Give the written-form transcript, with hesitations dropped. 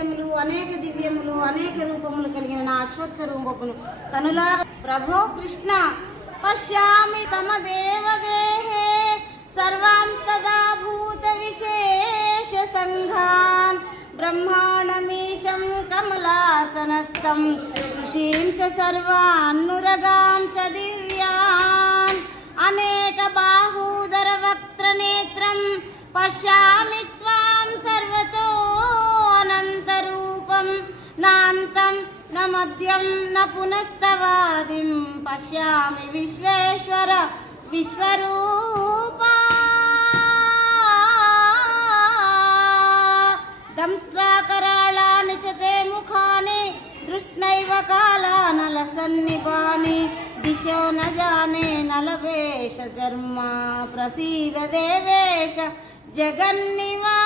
విధములు అనేక దివ్యములు అనేక రూపములు కలిగిన నా అశ్వత్థ రూపమును కనులార ప్రభో కృష్ణ పశ్యామి తమ దేవదేహే సర్వాంస్తదా భూత విశేష సంఘాన్ బ్రహ్మాణమీశం కమలాసనస్థం ఋషీం చ సర్వాన్నురగాం చ దివ్యాన్ అనేక బాహూదర వక్త్రనేత్రం పశ్యామి త్వాం సర్వతో అనంతరూపం నాంతం న మధ్యం న పునస్తవాదిం పశ్యామి విశ్వేశ్వర విశ్వరూపా దంష్ట్రాకరాళాని చ తే ముఖాని దృష్ణైవ కాలానలసన్నిపాని దిశో న జానే నలవేష శర్మ ప్రసీద దేవేశ జగన్నివా